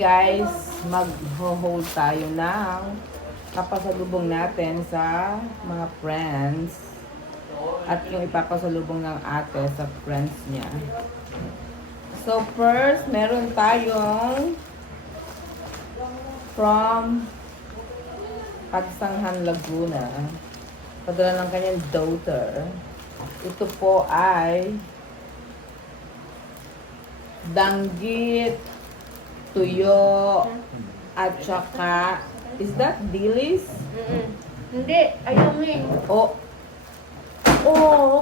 guys, mag-hold tayo ng kapasalubong natin sa mga friends at yung ipapasalubong ng ate sa friends niya. So first, meron tayong from Pagsanghan, Laguna. Padala ng kanyang daughter. Ito po ay danggit, tuyo, at saka, is that dilis? Hindi, ayungin. Oh,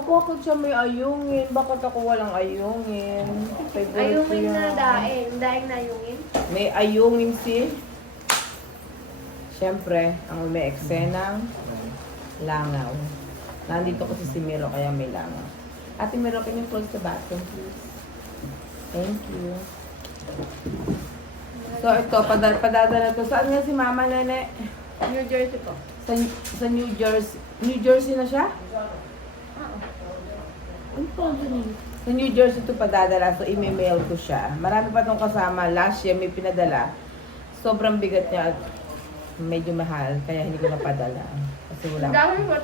bakit siya may ayungin? Bakit ako walang ayungin? Favorite ko Ayungin yan. na daing. Daing na ayungin. May ayungin si... Siyempre, ang may eksenang langaw. Nandito kasi si Miro, kaya may langaw. Ate Miro, can you close the bathroom, please? Thank you. So, ito, padadala to. Saan nga si Mama, Nene? New Jersey po. Sa New Jersey. New Jersey na siya? Ano po yun? Sa New Jersey ito padadala. So, i-mail ko siya. Marami pa itong kasama. Last year, may pinadala. Sobrang bigat niya at medyo mahal. Kaya hindi ko napadala. Kasi wala. Ang dami po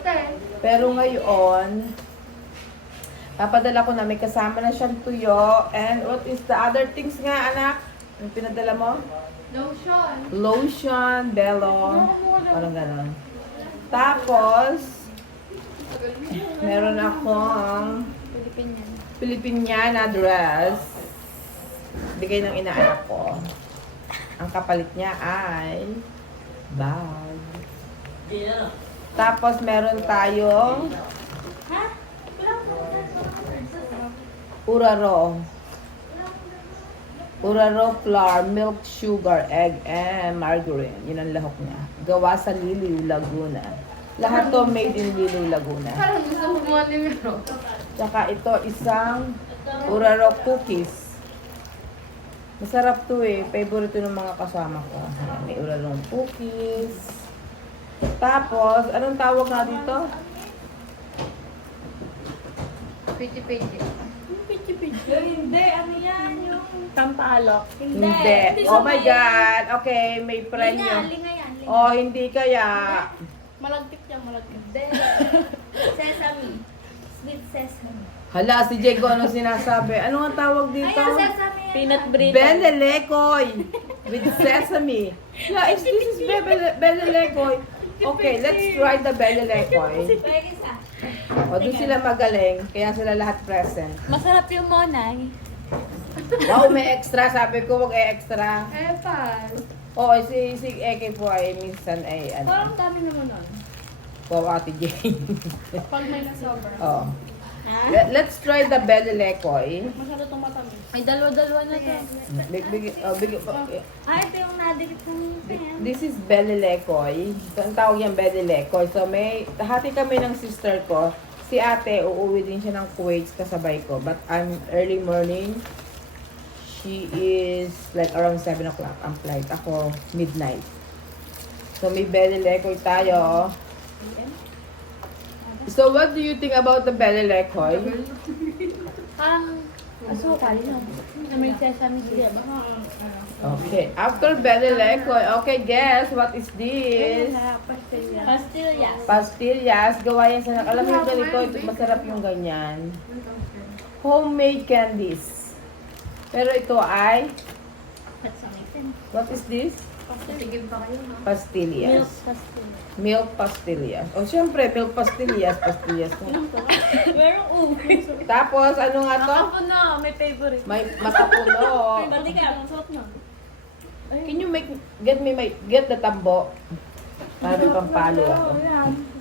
Pero ngayon, papadala ko na. May kasama na siyang tuyo. And what is the other things nga, anak? Yung pinadala mo? Lotion. Lotion, bello. Parang gano'n. Tapos, meron akong Filipiniana dress. Bigay ng inaanak ko. Ang kapalit niya ay bag. Tapos meron tayong Uraro. Uraro flour, milk, sugar, egg, and margarine. Yun ang lahok niya. Gawa sa Liliw, Laguna. Lahat to made in Liliw, Laguna. Parang gusto ko mga nimero. Tsaka ito isang Uraro cookies. Masarap to eh. Favorite to ng mga kasama ko. May Urarong cookies. Tapos, anong tawag nga dito? Piti-piti. Hindi, ano yan? Yung Tampalok. Hindi. Oh my God. Okay, may premyo. linga yan. Oh, hindi kaya. Malagkit yan, malagkit. Sesame. Sweet sesame. Hala, si Diego, ano sinasabi? Ano ang tawag dito? Ayan, sesame. Peanut brittle. Benelekoy with sesame. Yeah, this is Benelekoy. Okay, let's try the Benelekoy. Pwede isa. O, doon sila magaling, kaya sila lahat present. Masarap yung monay. Wow, may extra. Sabi ko, wag extra. Eh, pa. Oo, si Eke po ay minsan ay Parang ano. dami naman nun. Wow, Ate Jane. Pag may nasobra. Oh. Let's try the Benelekoy. Masyado itong matamis. May dalawa-dalawa na to. Ito yung nadikit ng pen. This is Benelekoy. So, ang tawag yan Benelekoy. So, hati kami ng sister ko. Si ate, uuwi din siya ng Kuwait kasabay ko. But I'm early morning. She is like around 7 o'clock ang flight. Ako, midnight. So, may Benelekoy tayo. So, what do you think about the Benelekoy? Parang asukal yun. May sesame seed. Okay. After Benelekoy, okay, guess, what is this? Pastillas. Pastillas, gawa yan sa... Alam mo yung ganito, masarap yung ganyan. Homemade candies. Pero ito ay... What is this? Patigim pa kayo, ha? Pastillas. pastillas. Milk pastillas. O, syempre, milk pastillas. Pastillas. Merong uwi. Tapos, ano nga to? Ako na, may favorite. May makapuno. Pati ka, ang suot na. Can you get the tambo? Para may pampalo ako.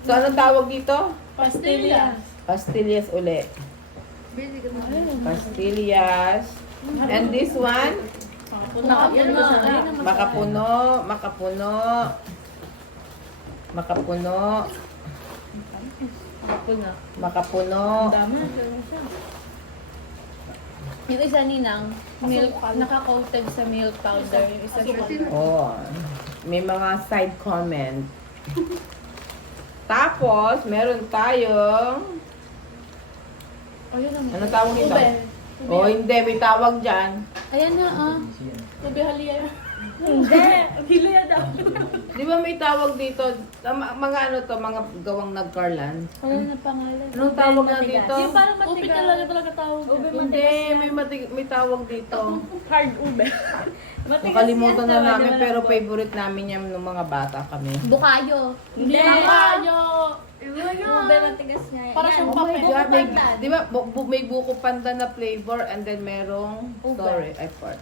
So, anong tawag dito? Pastillas. Pastillas uli. Busy ka na. Pastillas. And this one? Nakapuno. Makapuno, makapuno. Makapuno, Makapuno. makapuno. Dami. Yung isa ninang, milk, naka-coated sa milk powder. Yung isa siya. Oh, may mga side comment. Tapos, meron tayong... Ayun naman. Ano tawag ito? Ube. Oh, hindi. May tawag dyan. Ayan na, ah. Ube halia. Hindi. Hilaya daw. Di ba may tawag dito, mga ano to, mga gawang nagkarlan? Ano na pangalan? Anong tawag na dito? Yung parang Ubi matigas. talaga tawag. Ube Hindi, matigas. may tawag dito. Hard ube. Nakalimutan na yan, namin, di ba pero lang po? favorite namin yan nung mga bata kami. Bukayo. Hindi. Bukayo. Bukayo. Ube matigas nga. Para Yan. siyang Oh my papel. God, May, pandan. di ba, may buko pandan na flavor and then merong, Ube. sorry, I part.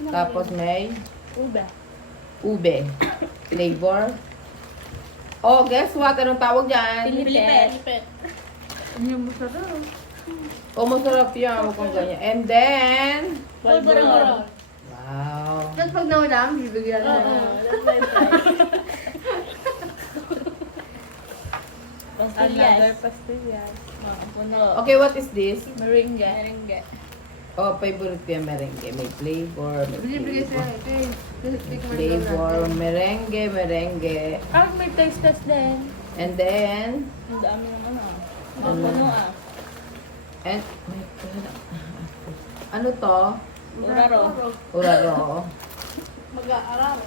Tapos may Ube. ube flavor. Oh, guess what? Anong tawag dyan? Pilipet. Yung masarap. Oh, masarap yan. Huwag kang ganyan. And then, Pulburon. wow. Tapos pag nawala, bibigyan na. Another pastillas. Puno. Okay, what is this? Meringue. Meringue. Oh, favorite ko yung merengue. May flavor, may Bibigyan flavor. sa'yo. Okay. Flavor, merengue. Ah, may taste test din. And then, Ang dami naman ah. Ano? Puno ah. and, my God. Ano to? Uraro. Uraro. Mag-aaral.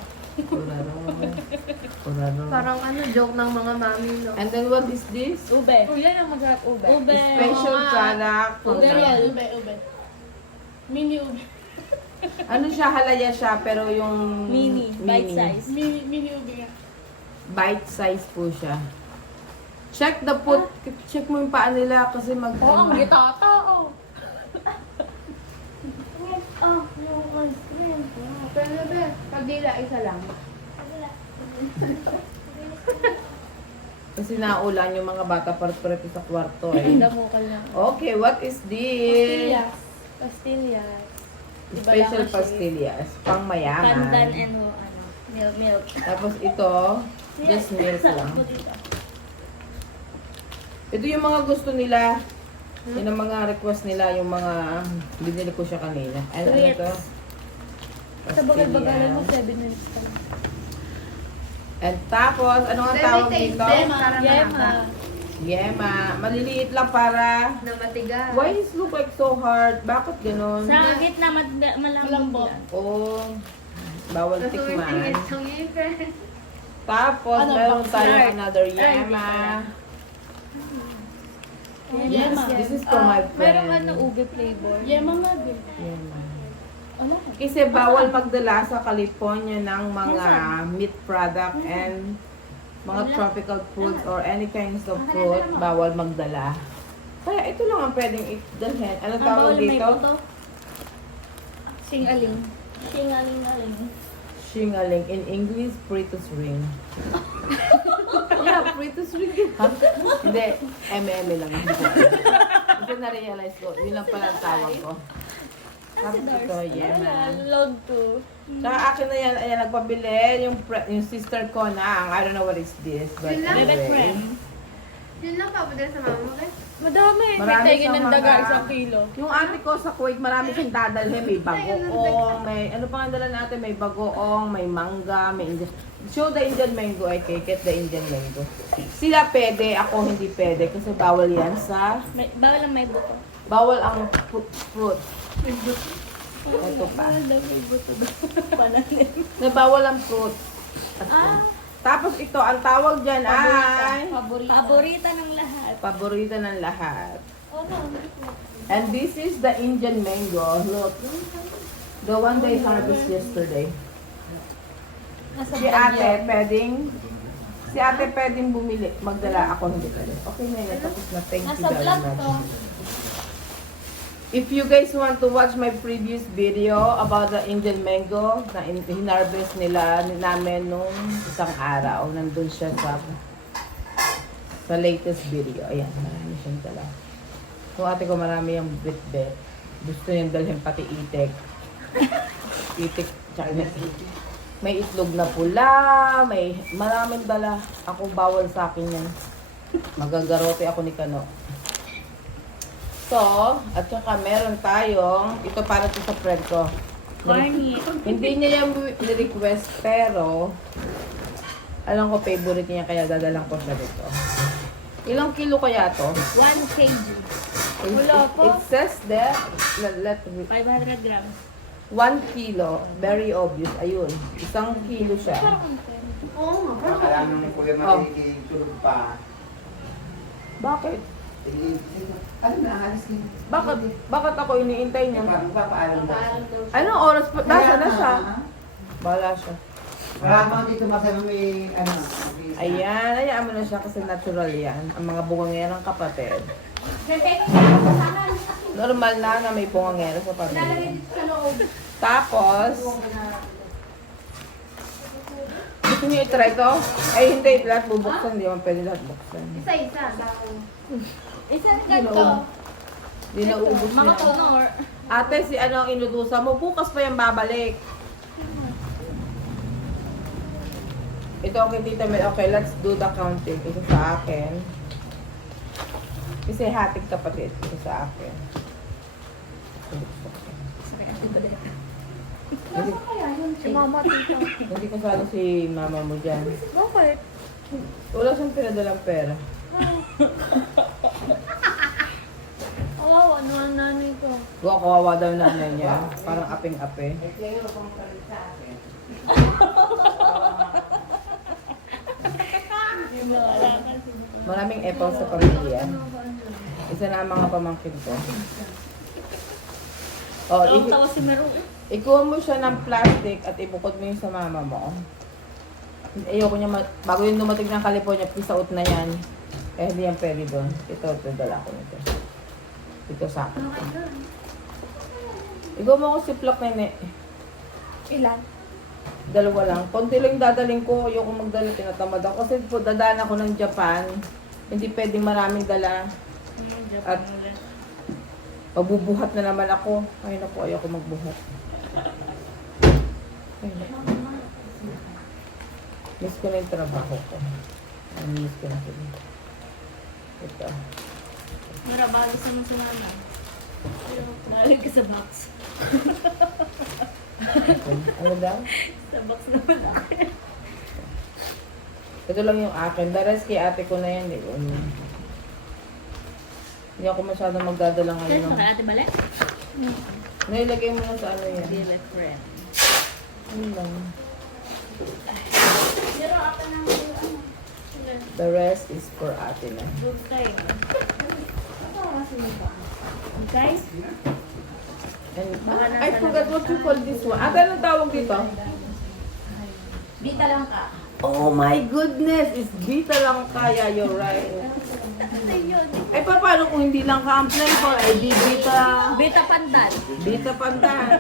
Uraro. Uraro. Parang ano, joke ng mga mami, no? And then, what is this? Ube. Oh, yan ang masarap ube. Ube. Special product. from Ube the- roll. Ube. Mini ube. Ano siya, halaya siya, pero yung Mini. Bite size. Mini ube nga. Bite size po siya. Check the foot. Check mo yung paa nila kasi mag... Oh, ang gitata oh. Pero be, pagdila, isa lang. Kasi naulan yung mga bata parang sa kwarto eh. Damukal na. Okay, what is this? Pastillas. Iba Special lang kasi. pastillas. Pang mayaman. Pandan and milk. Tapos ito, just milk lang. Ito yung mga gusto nila. Yun ang mga request nila, yung mga binili ko siya kanina. Ano ito? Sa bagal-bagalan mo, 7 minutes pa lang. And tapos, ano nga tawag dito? Para Yema. Yema. Maliliit lang para... Na matigas. Why is look like so hard? Bakit ganun? Sa gitna, malambot. Oh, bawal tikman. Ang ngipin. Tapos, Ano, meron box tayong art? another Ay, yema. Yema. This is for my friend. Merong ube flavor. Yema nga din. Yema. Wala. Kasi bawal magdala sa California ng mga meat product and mga tropical fruits or any kinds of fruit, bawal magdala. Kaya ito lang ang pwedeng idalhin. Ano tawag dito? Sing-aling. Sing-aling-aling. Shingaling. In English, Fritos ring. Yeah, Fritos ring. Ha? Hindi, M&M lang. Hindi ko alam. Kasi na-realize ko, yun lang pala ang tawag ko. Tapos ito, Yema. Log to. Saka akin na yan, ayan, nagpabili yung sister ko na, I don't know what is this, but Yun lang? anyway. Yun lang papadala sa mama mo, guys. Madami. Marami May tigin siyang ng daga, mga- 1 kilo. Yung ate ko sa Kuwait, marami siyang dadalhin. May bagoong, may, ano pa ang dala natin? May bagoong, may mangga, may Indian. Show the Indian mango, I take it, the Indian mango. Sila pwede, ako hindi pwede. Kasi bawal yan sa, Bawal lang may buto. bawal ang fruit. Ito pa. Bawal daw may buto. Pananim. Nabawal ang fruit. Tapos ito, ang tawag dyan ay Paborita ng lahat. paborito ng lahat. Oh no. And this is the Indian mango. Look. The one they harvest yesterday. Nasa Si ate pwedeng bumili. Magdala ako hindi pwede. Okay na yun. Tapos na. Thank you Nasa very vlog much. to. If you guys want to watch my previous video about the Indian mango na hinarvest namin nung isang araw, nandun siya sa latest video. Ayan, marami siyang dala. Kung ate ko marami yung bit-bit. Gusto niyang dalhin pati itik. Itik, tsaka may itlog na pula, may maraming dala. Ako bawal sa akin yan. Magagarote ako ni Kano. So, at saka meron tayong, ito para to sa friend ko. Corny. Hindi niya yung request pero alam ko favorite niya kaya dadalang ko siya dito. Ilang kilo kaya to? 1 kg. It, Wala it, pa. it says there, let me, 500 grams. 1 kilo. Very obvious. Ayun. 1 kilo siya. Oo nga, parang Akala nung kuya Oh. makikitulog pa. Bakit? Ano na, alis ka. Bakit ako iniintay niya? Papaalam daw. papaalam daw siya. Anong oras pa? Nasa na siya? Bahala siya. Maramang dito masama may ano. Ayan, hayaan mo na siya kasi natural yan. Ang mga bungangera ng kapatid. Normal na may bungangera sa Nalagay pamilya. dito sa loob. Tapos, gusto niyo i-try to? Ay, hindi. Lahat bubuksan. Hindi man pwede lahat buksan. Isa-isa. Isang ganito. Hindi na ubus Mga niya. tonor. Ate, si ano ang inutusan mo? Bukas pa yung babalik. Ito okay, Tita Mel. Okay, let's do the counting. Ito sa akin. Kasi hating kapatid. Ito sa akin. Hindi, Si mama tito. hindi kasali si mama mo dyan. Bakit? Wala siyang pinadalang pera. Kawawa naman nanay ko. Kawawa daw nanay niya. Parang aping-ape. Maraming epal sa pamilya. Isa na ang mga pamangkin ko. Oh, Ang tawa si Meru. ikuha mo siya ng plastic at ibukod mo yung sa mama mo. Ayoko niya, bago yung dumating ng California, pisaut na yan. Eh, hindi yan pwede doon. Ito, dala ko nito. Ito sa akin. Ikaw mo ako si Plak Nene. Ilan? Dalawa lang. Konti lang dadaling ko. Ayoko magdala. Tinatamad ako. Kasi po, dadaan ako ng Japan. Hindi pwedeng maraming dala. At mabubuhat na naman ako. Ay naku, ayoko magbuhat. Ay naku. Miss ko na yung trabaho ko. Miss ko na ito. Ito. Mara, bago sa mga sumama. Malig ka sa box. Ano daw? Sa box naman ako. Ito lang yung akin. The rest kay ate ko na yan. Hindi ako masyadong magdadala Saan ngayon. pa kay Ate Bale? Nailagay mo na sa ano yan. Dear friend. Ano lang. Pero ako nang ano. The rest is for ate na. Good time. Okay? And, I forgot what you call this one. Ate, anong tawag dito? Bita lang ka. Oh my goodness! It's Vita lang kaya. You're right. Ayun. Ay, paano kung hindi lang ka-apply ko? Ay, di Vita. Bita pandan. Vita Pandan.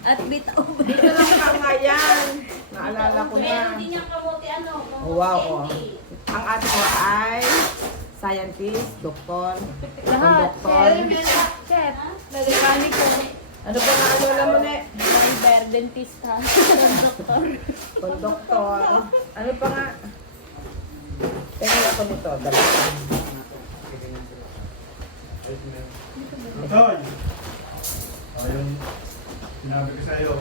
At bita ubo. Vita lang ka nga yan. Naalala ko na. niya kamote ano. Oh, wow, oh. Ang ate ko ay scientist, doktor, Lahat. doktor. Chef. Nagkakanik ko. Ano ba nga ano alam mo na? Driver, dentista. Doktor. Konduktor. Ano pa nga? Tingnan ako nito. Dala. Toy! Ayun, sinabi ko sa'yo.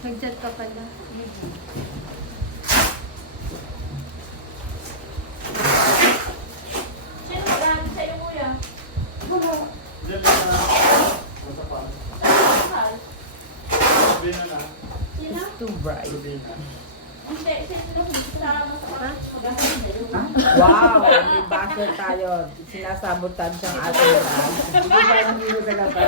Nag-chat ka pala. Sino mag-aano sa'yo, kuya? Diyan lang na. Basta pa. Sabi na na. Sino? Too bright. Hindi, sino kasama sa Wow! May basher tayo. Sinasabotan siyang ate nila. Hindi ba hindi mo talaga?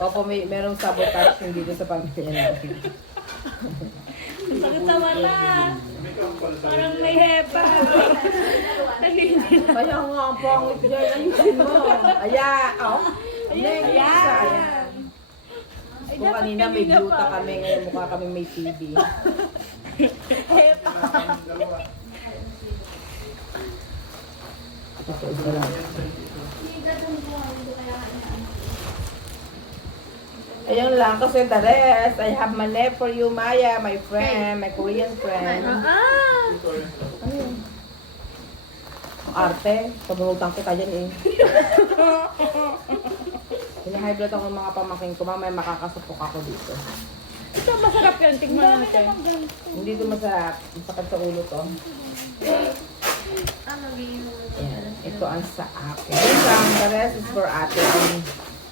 Opo, merong sabotage yung dito sa pamilya natin. Sakit sa mata. May kampal sa Parang may hepa. Kaya nga, ang pangit dyan. Ayusin mo. Ayan. Oh. Ayan. Ayan. Kung kanina may gluta kami, ngayon mukha kami may TV. Ito, isa lang. Ayun lang, kasi the rest, I have money for you, Maya, my friend, my Korean friend. Ayun. Ang arte, pabunutang kita dyan eh. Hina-high blood ako ng mga pamangking ko, mamaya makakasupok ako dito. Ito masarap yan, tingnan natin. Hindi ito masarap, masakit sa ulo to. Ano, Ayan. Ito ang sa akin. Yun lang, the rest is for ate.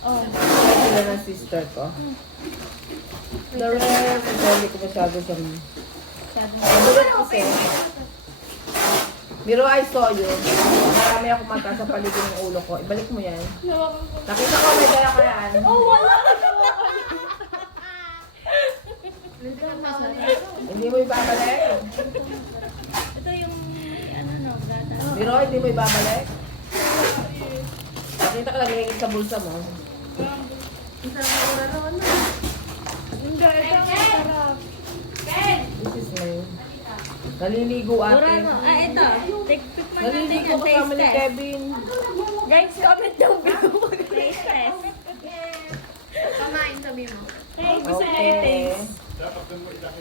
Oh. Sila ng sister ko. The rest, ito hindi ko masyado siyang... Mabulat kasi. Miro, I saw you. Marami ako mata sa paligid ng ulo ko. Ibalik mo yan. Nakita ko may dala ka yan. Oh, wala! Hindi mo ibabalik. Ito yung, ano no, gata. Miro, hindi mo ibabalik. Nakita ka lang hingin sa bulsa mo. Hindi, ito ang sarap. This is mine. Naliligo ate. Burano. Ah, ito. Tikpik mo natin Naliligo yung kasama ni taste test. Kevin. Guys, comment down below. Taste test. Kamain sabi mo. Hey, gusto niya yung taste. Dapat doon mo ilaki.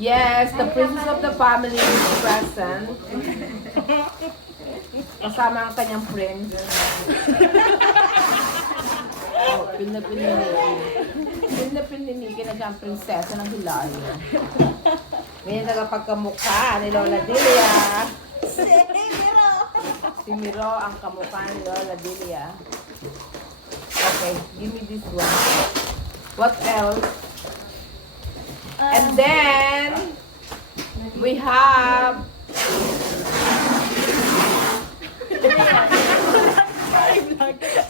Yes, the princess of the family is present. Kasama ang kanyang prince. Oh, pinapin ni Nikki. Pinapin ni Nikki na siyang prinsesa ng Hilario. May nagapagkamukha ni Lola Delia. Si Miro ang kamukha ni Lola Delia. Okay, give me this one. What else? And then, we have...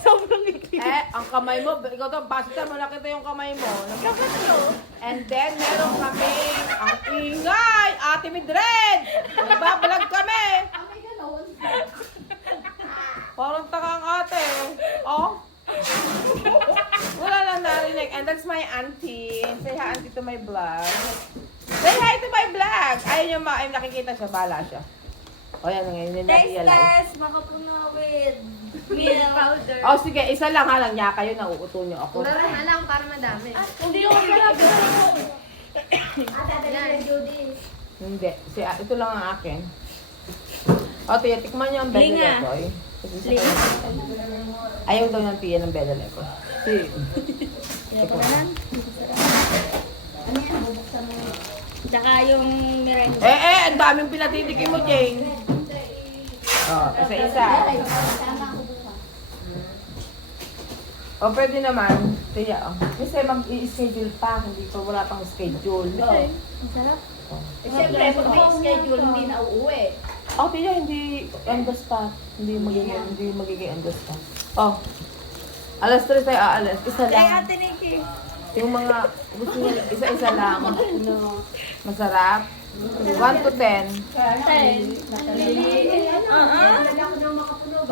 Sobrang ikli. ang kamay mo, ikaw to, basta mo nakita yung kamay mo. And then, meron kami, ang ingay, Ate Midred! Nagbabalag kami! Parang takang ate. Oh. Wala lang narinig. And that's my auntie. Say hi, auntie, to my vlog. Say hi to my vlog! Ayun yung ay, nakikita siya, bala siya. O yan, ngayon Taste na-realize. test. Makapuno with milk powder. Oh, sige, isa lang ha lang niya kayo, nauuto niyo ako. Pura na lang para madami. Hindi ko sarap. Hindi. Ito lang ang akin. O, tiya, tikman niyo ang Linga. Bedelekoy. Ayaw daw ng tiya ng Bedelekoy. Si. Pinapanan. Ano yan? Bubuksan mo. Tsaka yung meringue. Ang daming pinatitikin mo, Jane. O, isa-isa. O, pwede naman. Tiya, o. Kasi mag-i-schedule pa. Hindi pa, wala pang schedule. Ang sarap. Siyempre, pag may schedule, hindi na uuwi. Oh, tiya, hindi on the spot. Hindi magiging on the spot. Oh. Alas 3 tayo aalas. Isa Kay lang. Ate Nikki. Yung mga gusto nyo, isa-isa lang. Masarap. 1 to 10. 10.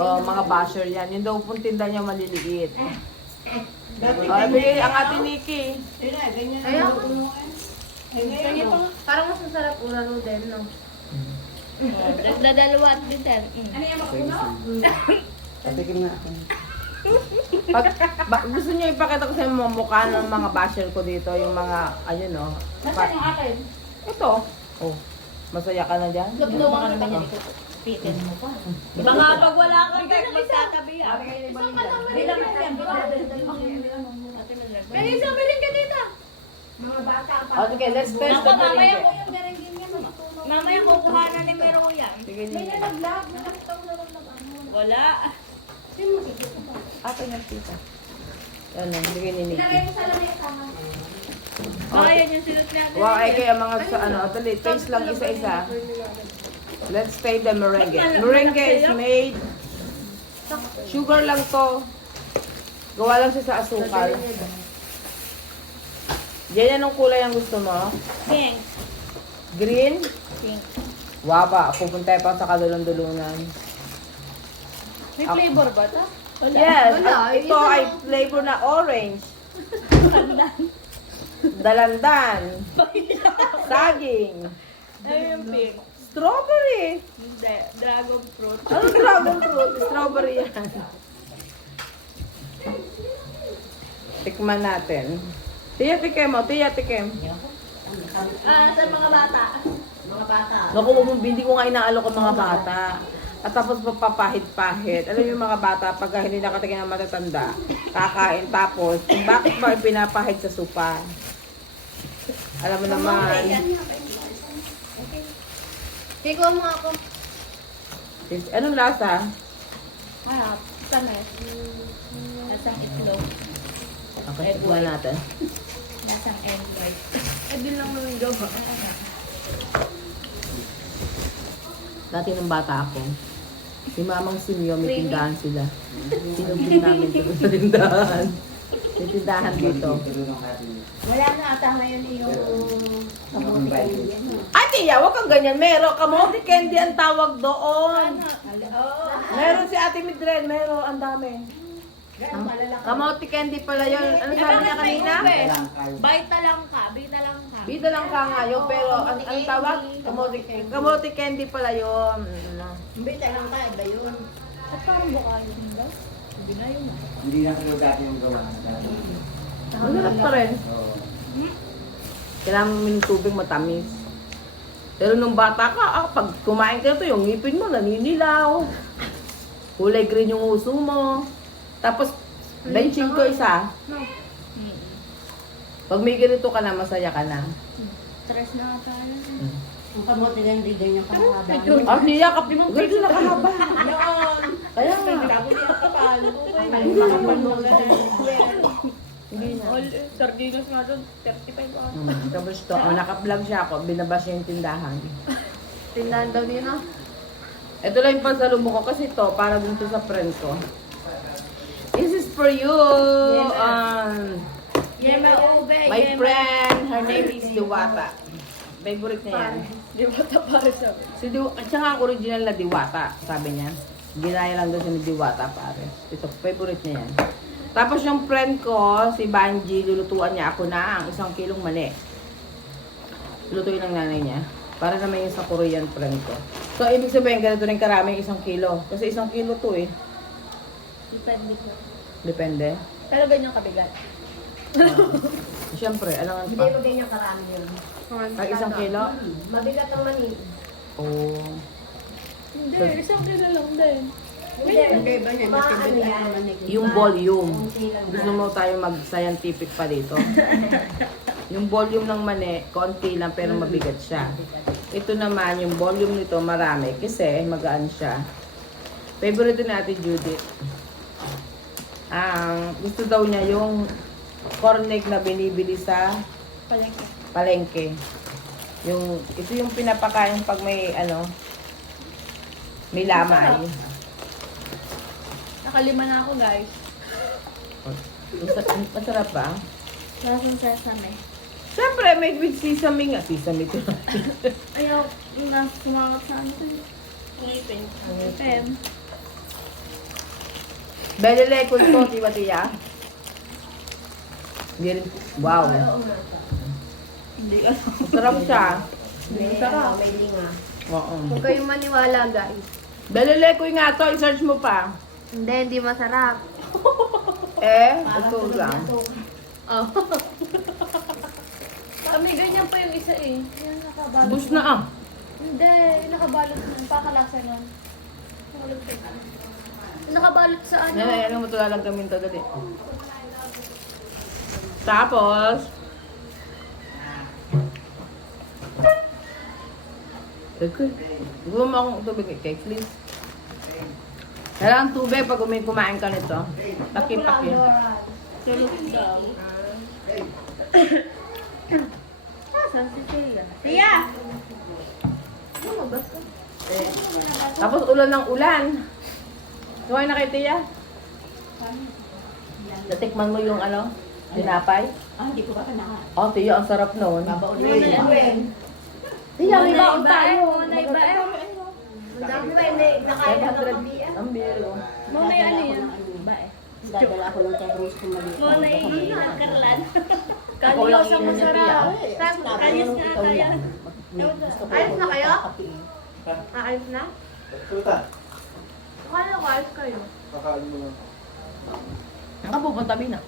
Oh, mga basher yan. Yung daw pong tinda niya maliliit. Oh, bigay ang Ate Nikki. Kaya parang mas masarap uraro din, no? Nagdadalawa at bitter. Patikim na ako. Gusto niyo ipakita ko sa inyo mga mukha ng mga basher ko dito. Yung mga, ayun o. Nasaan yung akin? Ito. Oh, masaya ka na dyan? Baka naman yan pitin mo pa. Baka pag wala kang tek, magtatabi yan. Bilang na yan. Kaya isang biling ka dito. Mga bata pa. Okay, let's test the Mamaya merengue. ko yung merengue niya. Mamaya kukuha na ni Mero yan. Sige, Nini. Wala. Akin yung tita. Yan na, bigay ni Nikki. Ilagay mo sa lamesa, tama. Baka yan yung sinot natin. Wow, ay kaya mga sa ano, tali, taste lang isa-isa. Let's try the merengue. Merengue is made, sugar lang to. Gawa lang siya sa asukal. Yan anong kulay ang gusto mo? Pink. Green? Pink. Waba, pupunta pa sa kadulong-dulunan. May flavor ba ito? Yes, Wala, ito isa ay lang. flavor na orange. Dalandan. Saging. Ay, yung pink. Strawberry. Hindi. Dragon fruit. Ano dragon fruit? Strawberry yan. Tikman natin. Tiya, tikim mo. Tiya, tikim. Sa mga bata. Naku, hindi ko nga inaalok ang mga bata. At tapos papapahid-pahid. Alam mo yung mga bata, pag hindi nakatikin ng matatanda, kakain. Tapos, kung bakit ba pinapahid sa supa? Alam mo naman. Kikuha mo ako. Anong lasa? Harap. Tamis. Lasang itlog. Okay, tignan natin. Lasang egg white. Eh, din lang naman gawa. Dati nung bata ako, si Mamang Simyo, may tindahan sila. Sinubin namin ito sa tindahan. May tindahan dito. Tulungan natin. Wala na ata ngayon yung kamote candy. Ay, tiya, huwag kang ganyan. Meron, kamote candy ang tawag doon. Meron si Ate Midren, meron, ang dami. Kamote candy pala yun. Ano sabi niya kanina? Baita lang ka. Bida lang ka ngayon, pero ang tawag? Kamote candy pala yun. Bita lang ka, iba yun. At parang baka yun daw. Hindi na yun. Hindi na kayo dati yung gawa. Masarap pa rin. Oo. Kailangan mo yung tubig matamis. Pero nung bata ka, pag kumain ka ito, yung ngipin mo naninilaw. Kulay green yung uso mo. Tapos, benching ko isa. Pag may ganito ka na, masaya ka na. Stress na ata yun. Ang kamote candy, ganyan kahaba. Ah, niya, ganito na kahaba. Kaya nga. Hindi na. All sardinas nga doon. 35 ako. Tapos to, naka-vlog siya ako, binabas niya yung tindahan. Tindahan daw niya, no? Ito lang yung pansalubong ko kasi to, para dun to sa friend ko. This is for you. Yema ube. My friend, her name is Diwata. Favorite niya yan. Di ba tapare sabi? Si at saka ang original na Diwata, sabi niya. Ginaya lang daw siya ni Diwata, pare. Ito, favorite niya yan. Tapos yung friend ko, si Banji, lulutuan niya ako na ang 1 kilong mani. Lulutuin ng nanay niya. Para naman yung sa Korean friend ko. So, ibig sabihin, ganito rin karami 1 kilo. Kasi 1 kilo to eh. Depende po. Depende. Pero ganyan kabigat. Siyempre, alam Hindi nga mo pa. ganyan karami yun. Pag 1 kilo? Mabigat ang mani. Oh. Hindi, 1 kilo lang din. Hindi, iba niya. Mas mabigat ang mani. Yung volume. Gusto mo tayo mag-scientific pa dito. Yung volume ng mani, konti lang pero mabigat siya. Ito naman, yung volume nito marami kasi magaan siya. Favorite ni Ate Judith. Gusto daw niya yung corn egg na binibili sa Palengke. palengke. Ito yung pinapakain pag may may lamay. Nakalima na ako guys. Masarap ba? Lasang sesame. Siyempre, may with sesame nga. Sesame ito. Ayaw, sumangat sa ano. Ngipin. Ngipin. Belele ko ito, di ba tiya? Hindi rin. Wow. Hindi ka. Masarap siya. Masarap. May linga. Oo. Huwag kayong maniwala, guys. Belele ko nga to, i-search mo pa. Hindi masarap. Ito lang. Oh. May ganyan pa yung isa eh. Yan nakabalot. Bus na ah. Hindi, nakabalot na. Pakalasa nun. Nakabalot sa ano. Ano mo lang kami ito dati. Tapos, gusto mo akong tubig kay please. Kailangan tubig pag kumain ka nito. Taki-taki. Tulog daw. Saan si Tia? Tia! Tapos ulan ng ulan. Kumain na kay Tia? Natikman mo yung tinapay? Hindi ko ba kanaka? Oh, Tia, ang sarap noon. Tia, may baon tayo. Iba eh. Ang dami ba yun eh. Nakain na ng biya. Ang biro. Muna yung ano yun. Ba eh. Dadala ako ng termos kung mali. Muna yung karlan. Ako lang Kalyo sa iinom niya, Tia. masarap. Kalis nga tayo. Ayos na kayo? Ayos na? Tuta. Akala ko ayos kayo. Kakain mo lang. Ang kapupunta, Bina.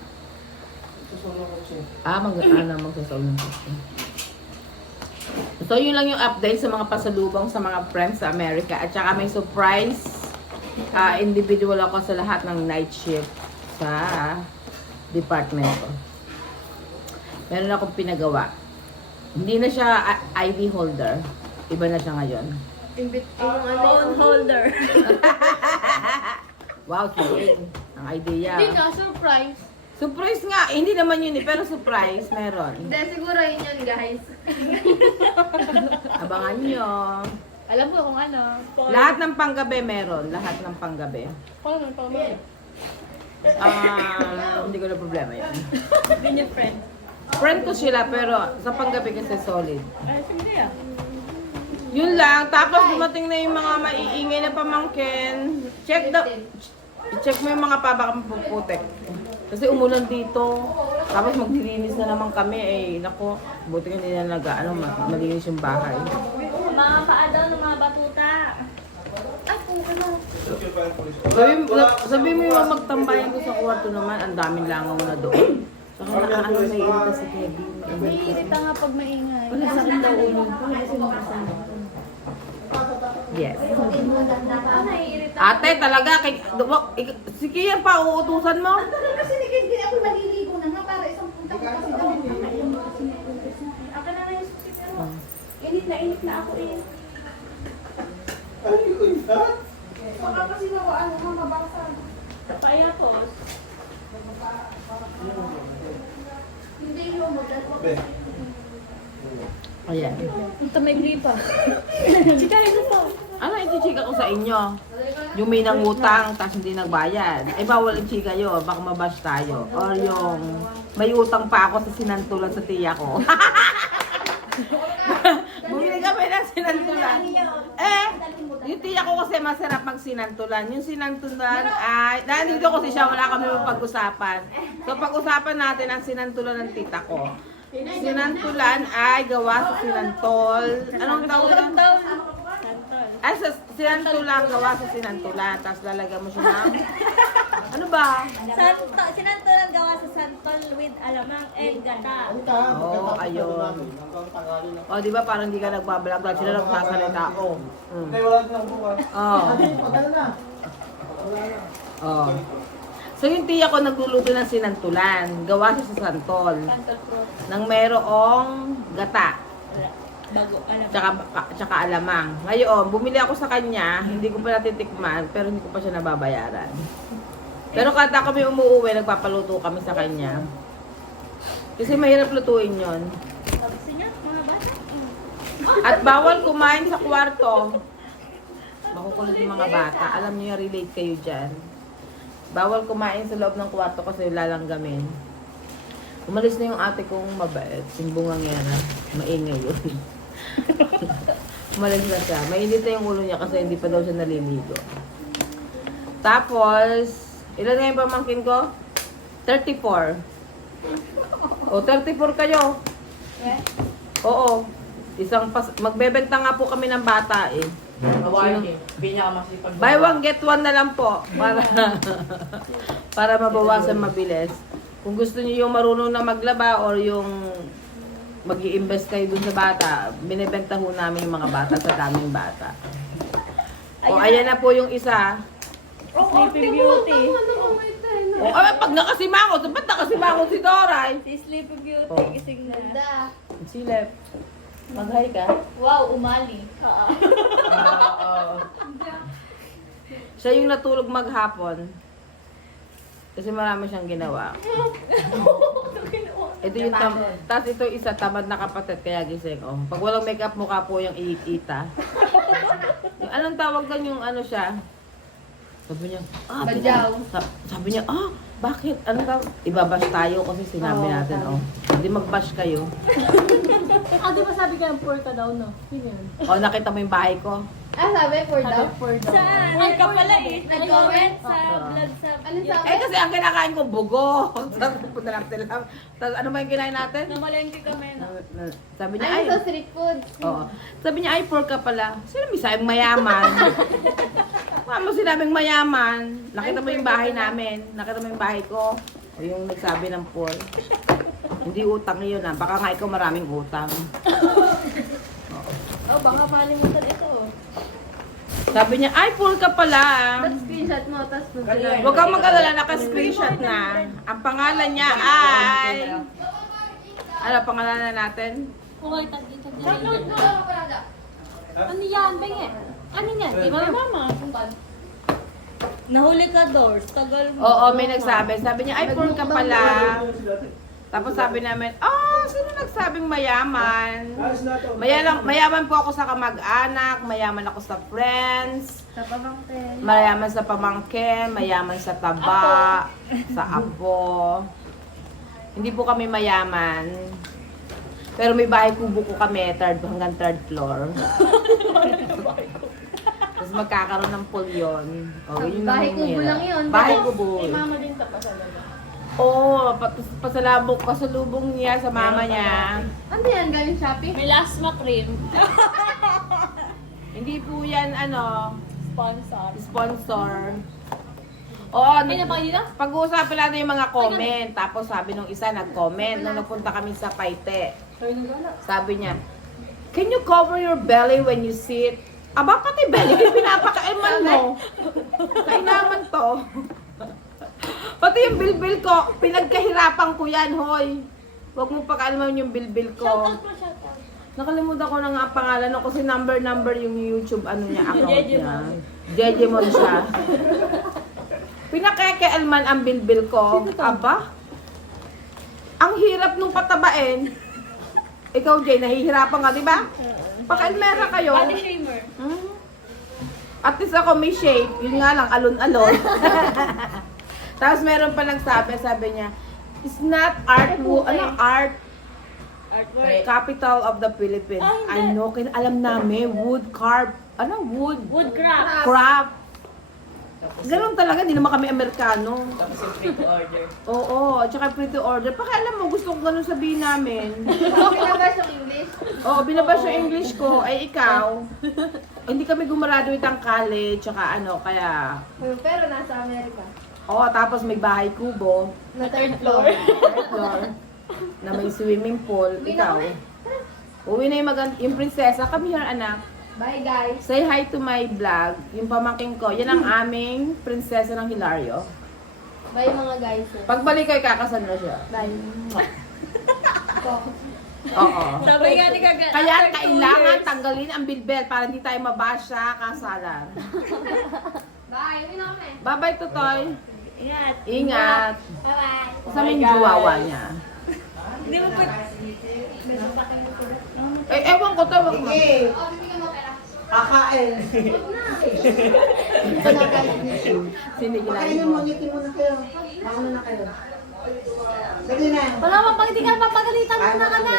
Susunod ko siya. Magsasaw ng gusto. So, yun lang yung update sa mga pasalubong sa mga friends sa Amerika. At saka may surprise individual ako sa lahat ng night shift sa department ko. Meron akong pinagawa. Hindi na siya ID holder. Iba na siya ngayon. Phone holder. Wow, sige. Ang idea. Hindi ka, surprise. Surprise nga. Hindi naman yun eh, pero surprise meron. Hindi, siguro yun guys. Abangan nyo. Alam mo kung ano. Lahat ng panggabi meron. Lahat ng panggabi. Paano? Hindi ko na problema yan. Be your friend. Friend ko sila pero sa panggabi kasi solid. Ay, sige ah. Yun lang. Tapos dumating na yung mga maiingay na pamangkin. Check mo yung mga pa, baka mapuputek. Kasi umulan dito. Tapos maglilinis na naman kami eh. Nako, buti ka hindi na malinis yung bahay. Mga paa daw ng mga batuta. Sabi mo yung magtambayan ko sa kwarto naman, ang daming langaw na doon. Saka nakaano may irita si Kevin. Naiirita nga pag maingay. Wala sa akin daw ulo ko. Kasi makasama ko. Yes. Naiirita. Ate, talaga, si Kia pa, uutusan mo? Kasi hindi ako maliligo na nga para isang punta ko kasi daw. Ako na na yung susi pero. Init na ako eh. Ano yun? Ha? Baka kasi ano, mababasag. Payapos. Hindi yun, magdalawa. Be. Ayan. Ito may gripa. Chikahin mo po. Ano ichichika ko sa inyo? Yung may nangutang, tapos hindi nagbayad. Eh, bawal ang chika yun, baka mabash tayo. Or yung may utang pa ako sa sinantulan sa tiya ko. Bumili kami ng sinantulan. Eh, yung tiya ko kasi masarap magsinantulan. Yung sinantulan ay, nandito kasi siya, wala kami mapag-usapan. So, pag-usapan natin ang sinantulan ng tita ko. Sinantulan ay gawa sa sinantol. Anong tawag doon? Ay, sa sinantulan, gawa sa sinantulan. Tapos lalagyan mo siya ng... Ano ba? Sinantulan gawa sa santol with alamang and gata. Oo, ayun. O, di ba parang hindi ka nagbablog? Dahil sila nagsasalita ako. Hindi, wala din ang buwan. Oo. Oo. So yung tiya ko nagluluto ng sinantulan. Gawa siya sa santol. Santol fruit. Nang merong gata. Bago alam. Tsaka alamang. Ngayon, bumili ako sa kanya. Hindi ko pa natitikman. Pero hindi ko pa siya nababayaran. Pero kada kami umuwi, nagpapaluto kami sa kanya. Kasi mahirap lutuin yon. Tapos niya, mga bata. At bawal kumain sa kwarto. Makukulit yung mga bata. Alam niyo, relate kayo dyan. Bawal kumain sa loob ng kwarto kasi lalanggamin. Umalis na yung ate kong mabait. Simbungang yan ha. Maingay yun. Umalis na siya. Mainit na yung ulo niya kasi hindi pa daw siya naliligo. Tapos, ilan nga yung pamangkin ko? 34. O, 34 kayo. Oo. Magbebenta nga po kami ng bata eh. Buy one, get one na lang po. Para mabawasan mabilis. Kung gusto niyo yung marunong na maglaba or yung mag-i-invest kayo dun sa bata, binibenta ho namin yung mga bata sa daming bata. O, ayan na po yung isa. Sleeping Beauty. O, pag nakasimangot, ba't nakasimangot si Doray? Si Sleeping Beauty. Oh. Gising na. Ganda. Silep. Mag-hi ka. Wow, umali. Oo. Siya yung natulog maghapon. Kasi marami siyang ginawa. Ito yung tapos ito isa tamad na kapatid kaya gising. Oh. Pag walang makeup mukha po yung iita. Yung anong tawag doon yung ano siya? Sabi niya, Badyaw. Sabi niya, bakit? Ano tawag? Ibabash tayo kasi sinabi natin, hindi mag-bash kayo. Di ba sabi ka yung porta daw, no? Sino yun? Nakita mo yung bahay ko? Sabi, for daw. Saan? Ay, ka pala eh. Nag-comment sa vlog sa... Ano sabi? Kasi ang kinakain ko, bugo. Punta natin lang. Tapos ano ba yung kinain natin? Namalengke kami na. Sabi niya, Ano sa street food? Oo. Sabi niya, ay, pork ka pala. Sino may sabing mayaman? Mama, sinabing mayaman. Nakita mo yung bahay namin. Nakita mo yung bahay ko. O yung nagsabi ng pork. Hindi utang yun Baka nga ikaw maraming utang. Baka malimutan ito. Sabi niya, ay, pork ka pala. Tapos screenshot mo, tapos Huwag kang mag-alala, naka-screenshot na. Ang pangalan niya ay... Ano pangalan na natin? Okay, tag-ito. Download mo lang pala. Ano yan, Benge? Ano yan? Di ba, mama? Nahuli ka, Doors. Tagal mo. Oo, may nagsabi. Sabi niya, ay, poor ka pala. Tapos sabi namin, sino nagsabing mayaman? Mayaman po ako sa kamag-anak, mayaman ako sa friends, Sa pamangkin. mayaman sa pamangkin, mayaman sa taba, sa apo. Hindi po kami mayaman. Pero may bahay kubo ko kami, hanggang third floor. Tapos magkakaroon ng pool yun. Yun Bahay ang kubo mahirap. lang yun. Bahay kubo. Mama din tapos alam. Oo, pasalubong niya sa mama niya. Ano yan? Galing Shopee? May lasma cream. Hindi po yan, Sponsor. sponsor. Oo, Ay, napakita? pag-uusapan natin yung mga comment. Tapos sabi nung isa, nag-comment, nung nagpunta kami sa Paite. Sabi niya, can you cover your belly when you sit? Aba, pati belly, pinapakaiman mo. Kainaman to. Pati yung bilbil ko, pinagkahirapan ko yan, hoy. Huwag mo pag-alaman yung bilbil ko. Shoutout mo, shoutout. Nakalimutan ko na nga ang pangalan no, kasi number yung YouTube account Jejemon. niya. Jejemon siya. Pinakakealman ang bilbil ko. Aba? Ang hirap nung patabain. Ikaw, Jay, nahihirapan ka, di ba? Pakailmera kayo. Body shamer. Hmm? At least ako may shape. Yun nga lang, alon-alon. Tapos meron pa nagsabi, sabi niya, it's not art, art Artwork. capital of the Philippines. Ay, hindi. Ano, alam namin, wood carve, wood Woodcraft. craft. Ganun talaga, hindi naman kami Amerikano. Tapos yung free to order. Oo, at saka free to order. Pakialam mo, gusto ko ganun sabihin namin. Pinabas yung English? Oo, binabas yung English ko, ay ikaw. Hindi kami gumraduate ng college, tsaka kaya... Pero nasa Amerika. Oo, tapos may bahay kubo, Na third floor. third floor, na may swimming pool. Ikaw. Uwi na yung prinsesa. Come here, anak. Bye guys. Say hi to my vlog. Yung pamangking ko, yan ang aming prinsesa ng Hilario. Bye mga guys. Pagbalik ko, ikakasal na siya. Bye. Oo. Sabi nga ni Kaga. Kaya kailangan tanggalin ang bilbel para hindi tayo mabash sa kasalan. Bye. Uwi na kami. Bye-bye, Totoy. Ingat. Ingat. Bye-bye. Sa yung juwawa niya. Hindi mo pa... Ewan ko to. Wag mo. Oh, bibigyan mo pera. Kakain. Ito na guys. Sinigilan Pakainin mo. mo, ngitin mo na kayo. Mauna na kayo. Sige na. Wala mo pag hindi ka mapagalitan mo na ka na.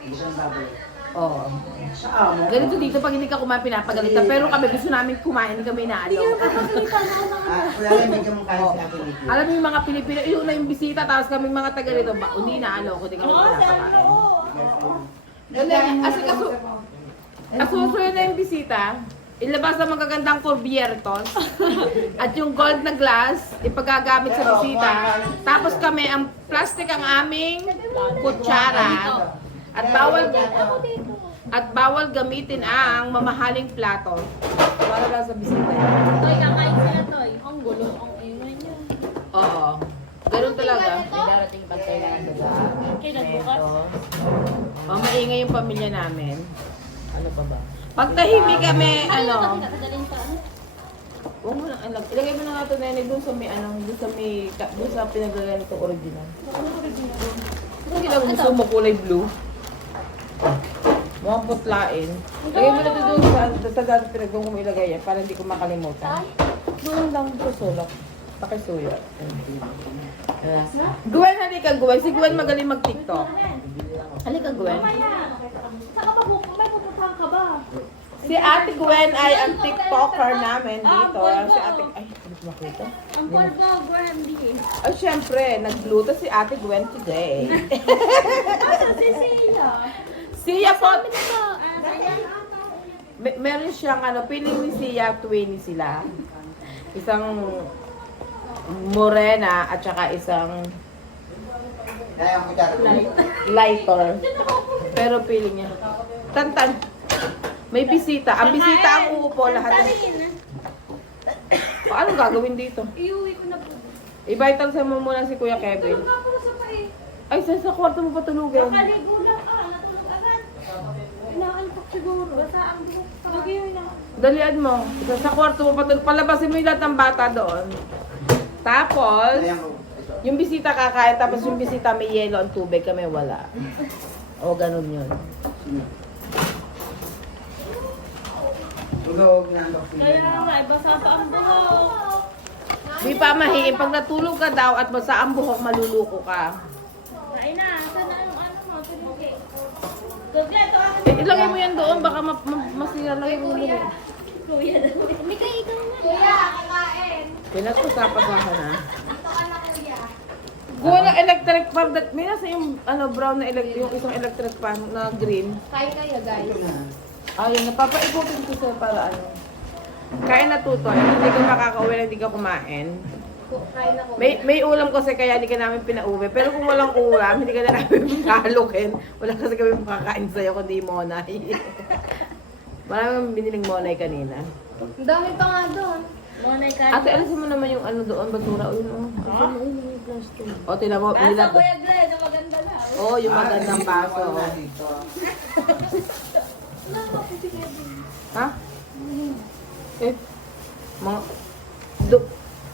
Hindi ko baboy. Oo. Saan mo? Ganito dito pag hindi ka kumain pinapagalitan. Pero kami gusto namin kumain, hindi kami inaalaw. Wala na, bigyan mo kayo sa akin. Alam mo yung mga Pilipino, yung una yung bisita, tapos kami mga taga rito, hindi inaalaw ko, hindi kami pinapakain. Asusunod na yung bisita, ilabas ang magagandang corbiertos at yung gold na glass, ipagagamit sa bisita. Tapos kami, ang plastic ang aming kutsara. At bawal gamitin ang mamahaling plato. Para lang sa bisita yan. Toy, kakain sila, Toy. Ang gulo. Ang ingay niya. Oo. Ganun talaga. Darating pa tayo na Kailan bukas? Maingay yung pamilya namin. Ano pa ba? Pag tahimik kami, Pinakadaling ka, ano? huwag mo lang, ilagay mo na nga ito, Nene, doon sa pinaglagan ito original. Ano ginagawa gusto mo kulay blue? Mukhang putlain. Lagay mo na ito doon sa dati pinagawang mo ilagay yan para hindi ko makalimutan. Doon lang ito sulok. Pakisuyo. Gwen, halika Gwen. Si Gwen magaling mag-TikTok. Halika Gwen. Saka pa may pupuntahan ka ba? Si Ate Gwen ay ang TikToker namin dito. Si Ate... Ay, hindi ko makita. Ang Borgo, Brandy. Ay, syempre, nagluto si Ate Gwen today. Asa si Sia? Siya po, Ayan. meron siyang piling ni Siya, twin sila. Isang morena at saka isang Kaya ang kutsara. lighter. Pero piling niya. Tantan. May bisita. Ang bisita ang uupo lahat. Anong gagawin dito? Iuwi ko na po. I-vital sa mo muna si Kuya Kevin. Tulog nga po sa pae. Ay, sa kwarto mo pa tulugin. Nakaligo lang. Natulog agad. Inaalpak siguro. Basta ang buhok pa. Dalian mo. Isa sa kwarto mo palabasin mo yung lahat ng bata doon. Tapos, Ayan ko. Ito. yung bisita kakain, tapos yung bisita may yelo ang tubig, kami wala. O, ganun yun. Huwag na ang Kaya nga, basa pa ang buhok. Di pa mahiin. Pag natulog ka daw at basa ang buhok, maluluko ka. Kain na. Saan na yung ano mo? Doble, ito akin. Ilagay mo yan doon, baka masira lang yung ulo. Kuya daw. Hindi kayo ikaw na. Kuya, kakain. Pinagpasapasahan na. Ito ka na kuya. Kuha ng electric fan. May nasa yung brown na electric, yung isang electric fan na green. Kain kayo guys. Ayun, napapaikutin ko sa'yo para ano. Kain na tutoy. Hindi ka makakauwi na hindi ka kumain. Kain ako. May ulam kasi kaya hindi ka namin pinauwi. Pero kung walang ulam, hindi ka na namin kalukin. Wala kasi kami makakain sa'yo kundi monay. Maraming biniling monay kanina. Ang dami pa nga doon. Monay ka. Ate, alisin mo naman yung ano doon, basura. O yun, alisin mo yung plastic. O, tinan mo. Basa nilab- Kuya Glenn, ang maganda na. Oo, yung magandang baso. Dito. Ha? Eh, mga...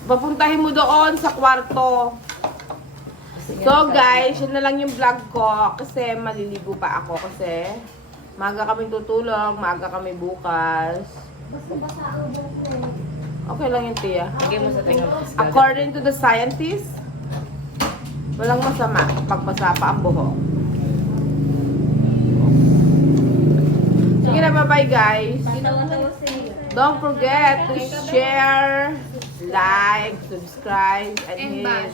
papuntahin mo doon sa kwarto. So guys, yun na lang yung vlog ko kasi maliligo pa ako kasi maaga kami tutulog, maaga kami bukas. Basta ang buhok na yun. Okay lang yun, Tia. Lagay mo sa tenga. According to the scientists, walang masama pag basa pa ang buhok. Sige na, bye-bye guys. Tawa-tawa si Don't forget to share, like, subscribe, and hit.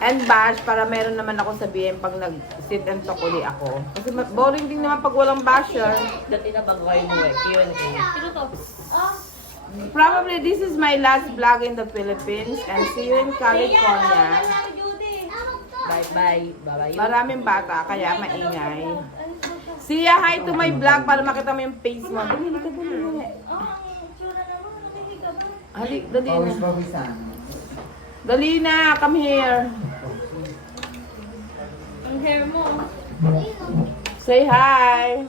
And bash para meron naman ako sabihin pag nag-sit and talk uli ako. Kasi boring din naman pag walang basher. Dati na bago kayo mo eh. Yun kayo. Sino to? Probably this is my last vlog in the Philippines and see you in California. Bye-bye. Bye-bye. Maraming bata kaya maingay. See ya, hi to my vlog para makita mo yung face mo. Dali, dali, dali. Halik, dali na. Pawis-pawisan. Dali na, come here. Ang hair mo. Say hi.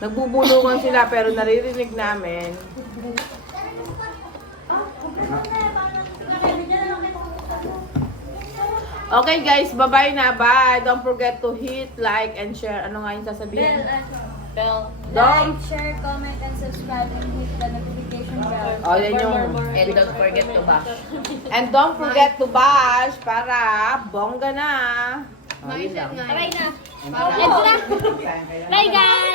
Nagbubulungan sila pero naririnig namin. Okay guys, bye-bye na. Bye. Don't forget to hit, like, and share. Ano nga yung sasabihin? Bell. Don't. share, comment, and subscribe, and hit the notification bell. Oh, yan yung... And don't forget to bash. And don't forget to bash para bongga na. Oh, yun lang. Aray na. Ito na. Kain kayo. Bye guys!